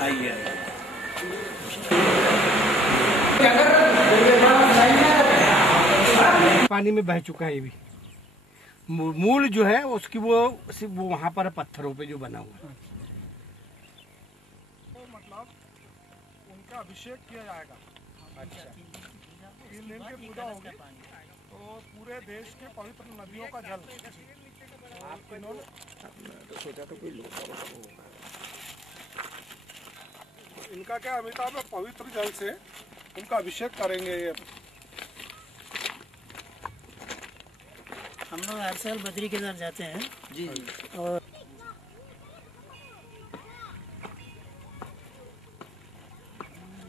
आइए पानी में बह चुका है। ये भी मूल जो है उसकी वो सिर्फ वो वहाँ पर पत्थरों पे जो बना हुआ है। तो मतलब उनका अभिषेक किया जाएगा। अच्छा, 3 दिन की पूजा होगी तो पूरे देश के पवित्र नदियों का जल तो सोचा तो कोई लोग इनका क्या अमिताभ में पवित्र जल से उनका अभिषेक करेंगे। ये हम लोग हर साल बद्री केदार जाते हैं जी और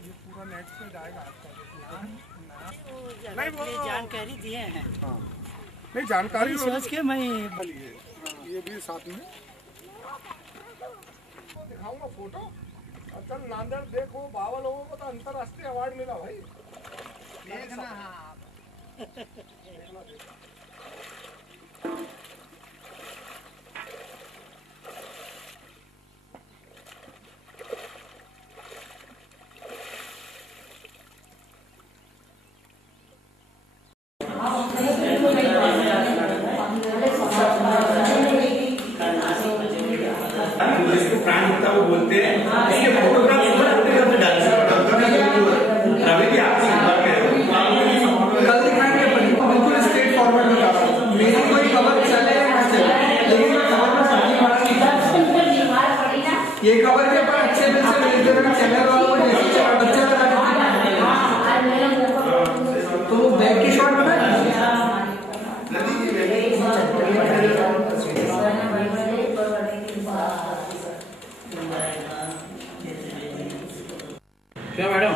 ये पूरा नेट पे जाएगा आपका। नहीं वो जानकारी दिए हैं। हाँ नहीं जानकारी सोच के मैं ये भी साथ में दिखाऊंगा फोटो। चल नांदेड़ देखो, बाबा लोगों को तो अंतर्राष्ट्रीय अवार्ड मिला भाई। देखना प्राण होता वो बोलते हैं इसके फोटोग्राफ रवि जी आपसे कल दिखाएंगे बिल्कुल स्ट्रेट फॉरवर्ड में जा रहा हूँ। मेरी कोई खबर चले ना चले लेकिन मैं खबर में सच्ची बात ये खबर के ऊपर अच्छे दिल से भेज देना चैनल वालों को जैसे बच्चे लगा तो बैक की शॉट बनाए। क्या मैडम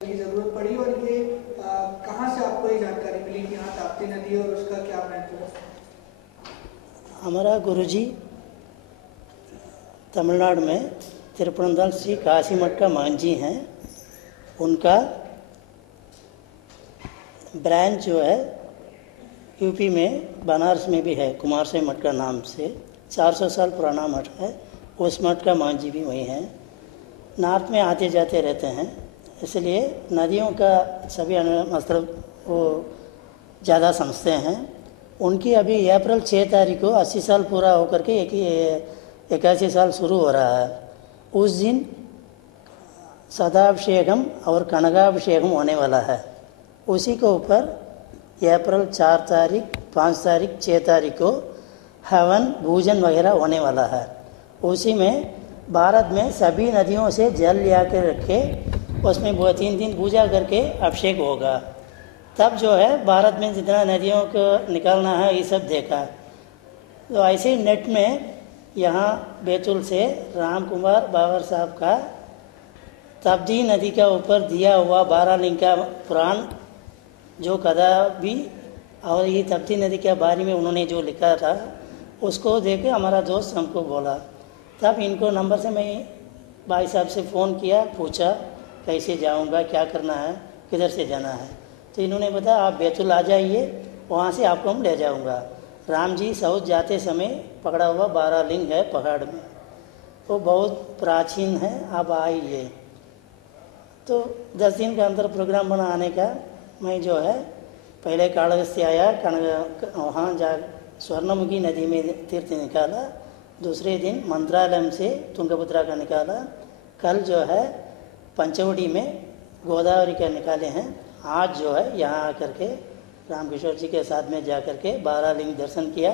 जरूरत पड़ी और ये कहाँ से आपको ये जानकारी मिली कि यहाँ ताप्ती नदी और उसका क्या महत्व है? हमारा गुरुजी तमिलनाडु में तिरुपनंदल श्री काशी मठ का मांझी हैं। उनका ब्रांच जो है यूपी में बनारस में भी है, कुमार से मठ का नाम से 400 साल पुराना मठ है। उस मठ का मांझी भी वही हैं। नॉर्थ में आते जाते रहते हैं, इसलिए नदियों का सभी मतलब वो ज़्यादा समझते हैं। उनकी अभी अप्रैल 6 तारीख को 80 साल पूरा होकर के 81 साल शुरू हो रहा है। उस दिन सदाभिषेकम और कनकाभिषेकम होने वाला है। उसी के ऊपर अप्रैल 4 तारीख 5 तारीख 6 तारीख को हवन भोजन वगैरह होने वाला है। उसी में भारत में सभी नदियों से जल लिया के रखे, उसमें वो 3 दिन पूजा करके अभिषेक होगा। तब जो है भारत में जितना नदियों को निकालना है ये सब देखा। तो ऐसे नेट में यहाँ बैतूल से राम कुमार बाबर साहब का तप्ती नदी का ऊपर दिया हुआ 12 लिंग का पुराण जो कदा भी और ये तप्ती नदी के बारे में उन्होंने जो लिखा था उसको देख के हमारा दोस्त हमको बोला। तब इनको नंबर से मैं भाई साहब से फ़ोन किया, पूछा कैसे जाऊंगा, क्या करना है, किधर से जाना है। तो इन्होंने बताया आप बैतूल आ जाइए, वहाँ से आपको हम ले जाऊंगा। राम जी साउथ जाते समय पकड़ा हुआ 12 लिंग है पहाड़ में, वो बहुत प्राचीन है, आप आइए। तो 10 दिन का अंदर प्रोग्राम बना आने का। मैं जो है पहले कालहस्ती आया, वहाँ जा स्वर्णमुखी नदी में तीर्थ निकाला। दूसरे दिन मंत्रालय से तुंगभद्रा का निकाला। कल जो है पंचवटी में गोदावरी का निकाले हैं। आज जो है यहाँ आकर के रामकिशोर जी के साथ में जा कर के 12 लिंग दर्शन किया,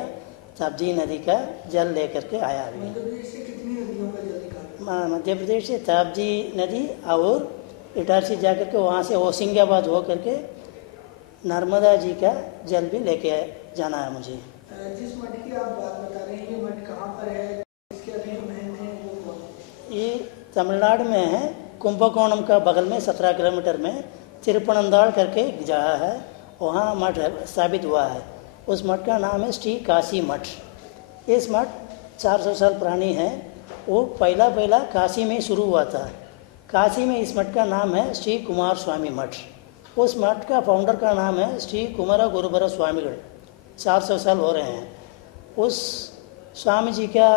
तप्ती नदी का जल लेकर के आया। अभी मध्य प्रदेश से कितनी नदियों का जल निकाला? मध्य प्रदेश से तप्ती नदी और इटारसी जा कर के वहाँ से होशिंगाबाद हो करके नर्मदा जी का जल भी लेके जाना है मुझे। जिस मठ की आप बात बता रहे हैं ये मठ कहाँ पर है, इसके अभी जो महंत हैं वो कौन? ये तमिलनाडु में है, कुंभकोणम का बगल में 17 किलोमीटर में तिरुपनंदाल करके एक जगह है, वहाँ मठ स्थापित हुआ है। उस मठ का नाम है श्री काशी मठ। इस मठ 400 साल पुरानी है। वो पहला काशी में शुरू हुआ था। काशी में इस मठ का नाम है श्री कुमार स्वामी मठ। उस मठ का फाउंडर का नाम है श्री कुमार गुरुबर स्वामीगढ़। 400 साल हो रहे हैं। उस स्वामी जी का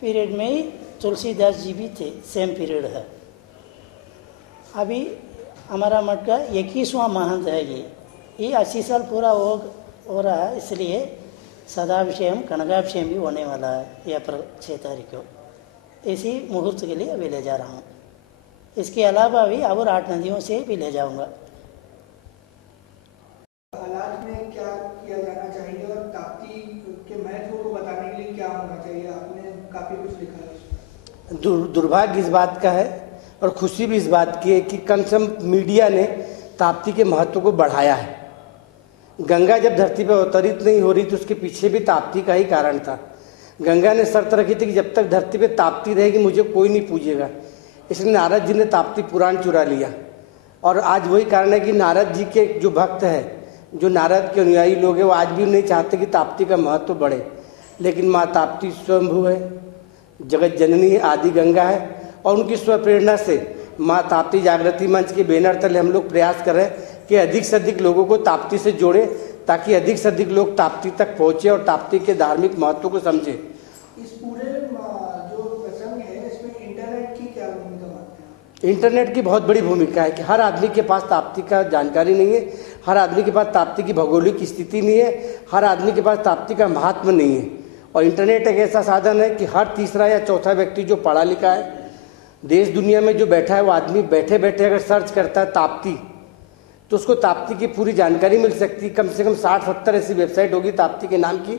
पीरियड में ही तुलसीदास जी भी थे, सेम पीरियड है। अभी हमारा मठ का 21वां महंत है। ये 80 साल पूरा हो रहा है, इसलिए सदाभिषेक कनकाभिषेक भी होने वाला है ये अप्रैल 6 तारीख को। इसी मुहूर्त के लिए अभी ले जा रहा हूँ। इसके अलावा भी और 8 नदियों से भी ले जाऊँगा। हालात में क्या किया जाना चाहिए और ताप्ती के महत्व को बताने के लिए क्या होना चाहिए? आपने काफ़ी कुछ लिखा है। दुर्भाग्य इस बात का है और खुशी भी इस बात की है कि कम से कम मीडिया ने ताप्ती के महत्व को बढ़ाया है। गंगा जब धरती पर अवतरित नहीं हो रही तो उसके पीछे भी ताप्ती का ही कारण था। गंगा ने शर्त रखी थी कि जब तक धरती पे ताप्ती रहेगी मुझे कोई नहीं पूजेगा, इसलिए नारद जी ने ताप्ती पुराण चुरा लिया। और आज वही कारण है कि नारद जी के जो भक्त है, जो नारद के अनुयायी लोग हैं, वो आज भी नहीं चाहते कि ताप्ती का महत्व बढ़े। लेकिन माँ ताप्ती स्वयंभू है, जगत जननी है, आदि गंगा है, और उनकी स्वप्रेरणा से माँ ताप्ती जागृति मंच के बैनर तले हम लोग प्रयास कर रहे हैं कि अधिक से अधिक लोगों को ताप्ती से जोड़े, ताकि अधिक से अधिक लोग ताप्ती तक पहुँचे और ताप्ती के धार्मिक महत्व को समझे। इस पूरे जो प्रसंग है इसमें इंटरनेट की क्या भूमिका मानते हैं? इंटरनेट की बहुत बड़ी भूमिका है कि हर आदमी के पास ताप्ती का जानकारी नहीं है, हर आदमी के पास ताप्ती की भौगोलिक स्थिति नहीं है, हर आदमी के पास ताप्ती का महात्म नहीं है। और इंटरनेट एक ऐसा साधन है कि हर तीसरा या चौथा व्यक्ति जो पढ़ा लिखा है, देश दुनिया में जो बैठा है, वो आदमी बैठे बैठे अगर सर्च करता है ताप्ती, तो उसको ताप्ती की पूरी जानकारी मिल सकती है। कम से कम 60-70 ऐसी वेबसाइट होगी ताप्ती के नाम की,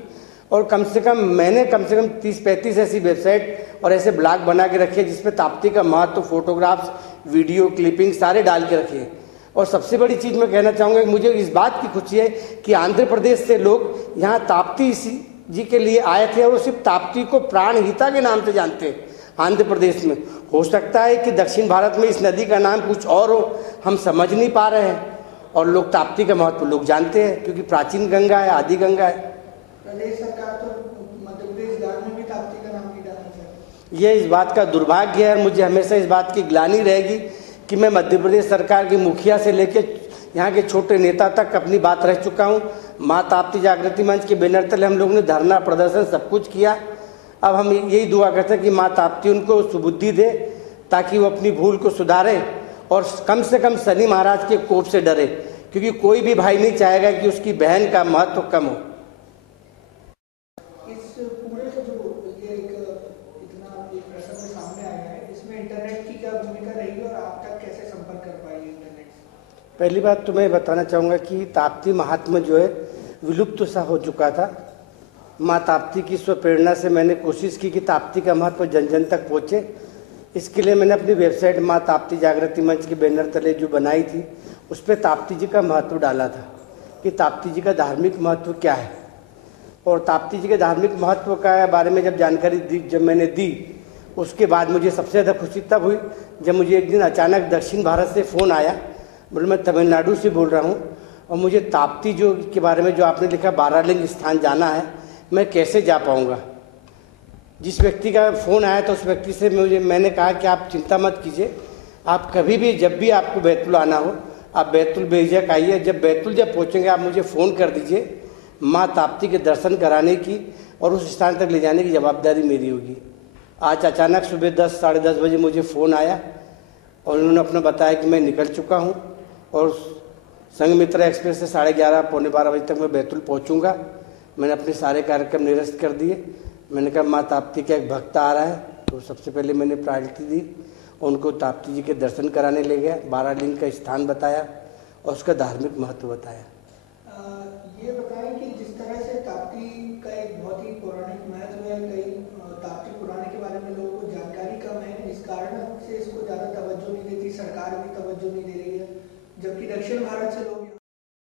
और मैंने कम से कम 30-35 ऐसी वेबसाइट और ऐसे ब्लॉग बना के रखे जिसमें ताप्ती का महत्व, फोटोग्राफ्स, वीडियो क्लिपिंग सारे डाल के रखे हैं। और सबसे बड़ी चीज़ मैं कहना चाहूँगा कि मुझे इस बात की खुशी है कि आंध्र प्रदेश से लोग यहाँ ताप्ती जी के लिए आए थे, और वो सिर्फ ताप्ती को प्राणहिता के नाम से जानते हैं। आंध्र प्रदेश में हो सकता है कि दक्षिण भारत में इस नदी का नाम कुछ और हो, हम समझ नहीं पा रहे हैं, और लोग ताप्ती का महत्व लोग जानते हैं क्योंकि प्राचीन गंगा है, आदि गंगा है। प्रदेश सरकार तो मध्य प्रदेश गान में भी ताप्ती का नाम नहीं डालना चाहिए। ये इस बात का दुर्भाग्य है। मुझे हमेशा इस बात की ग्लानि रहेगी कि मैं मध्य प्रदेश सरकार की मुखिया से लेकर यहाँ के छोटे नेता तक अपनी बात रह चुका हूँ। माँ ताप्ती जागृति मंच के बैनर तले हम लोगों ने धरना प्रदर्शन सब कुछ किया। अब हम यही दुआ करते हैं कि माँ ताप्ती उनको सुबुद्धि दे ताकि वो अपनी भूल को सुधारे और कम से कम शनि महाराज के कोप से डरे, क्योंकि कोई भी भाई नहीं चाहेगा कि उसकी बहन का महत्व कम हो। इस पूरे जो ये इतना प्रसंग सामने आया है, इसमें इंटरनेट की क्या भूमिका रही और आप तक कैसे संपर्क कर पाएंगे इंटरनेट से? पहली बात तो मैं बताना चाहूँगा कि ताप्ती महात्मा जो है विलुप्त सा हो चुका था। माँ ताप्ती की स्वप्रेरणा से मैंने कोशिश की कि ताप्ती का महत्व जन जन तक पहुँचे। इसके लिए मैंने अपनी वेबसाइट माँ ताप्ती जागृति मंच के बैनर तले जो बनाई थी, उस पर ताप्ती जी का महत्व डाला था कि ताप्ती जी का धार्मिक महत्व क्या है। और ताप्ती जी के धार्मिक महत्व का बारे में जब जानकारी जब मैंने दी, उसके बाद मुझे सबसे ज़्यादा खुशी तब हुई जब मुझे एक दिन अचानक दक्षिण भारत से फ़ोन आया। बोले मैं तमिलनाडु से बोल रहा हूँ और मुझे ताप्ती जो के बारे में जो आपने लिखा 12 लिंग स्थान जाना है, मैं कैसे जा पाऊँगा। जिस व्यक्ति का फ़ोन आया तो उस व्यक्ति से मैंने कहा कि आप चिंता मत कीजिए, आप कभी भी जब भी आपको बैतुल आना हो आप बैतुल बेझिझक आइए। जब पहुँचेंगे आप मुझे फ़ोन कर दीजिए। माँ ताप्ती के दर्शन कराने की और उस स्थान तक ले जाने की जवाबदारी मेरी होगी। आज अचानक सुबह 10 साढ़े 10 बजे मुझे फ़ोन आया और उन्होंने अपना बताया कि मैं निकल चुका हूँ और संघमित्रा एक्सप्रेस से 11:30 पौने 12 बजे तक मैं बैतुल पहुँचूँगा। मैंने अपने सारे कार्यक्रम निरस्त कर दिए। मैंने कहा माँ ताप्ती का एक भक्त आ रहा है, तो सबसे पहले मैंने प्रायोरिटी दी, उनको ताप्ती जी के दर्शन कराने ले गया। 12 लिंग का स्थान बताया और उसका धार्मिक महत्व बताया। ये बताएं कि जिस तरह से ताप्ती का एक बहुत ही पौराणिक महत्व है, कई ताप्ती पुराने के बारे में लोगों को जानकारी कम है, इस कारण से इसको ज़्यादा तवज्जो नहीं देती, सरकार भी तवज्जो नहीं दे रही है, जबकि दक्षिण भारत से लोग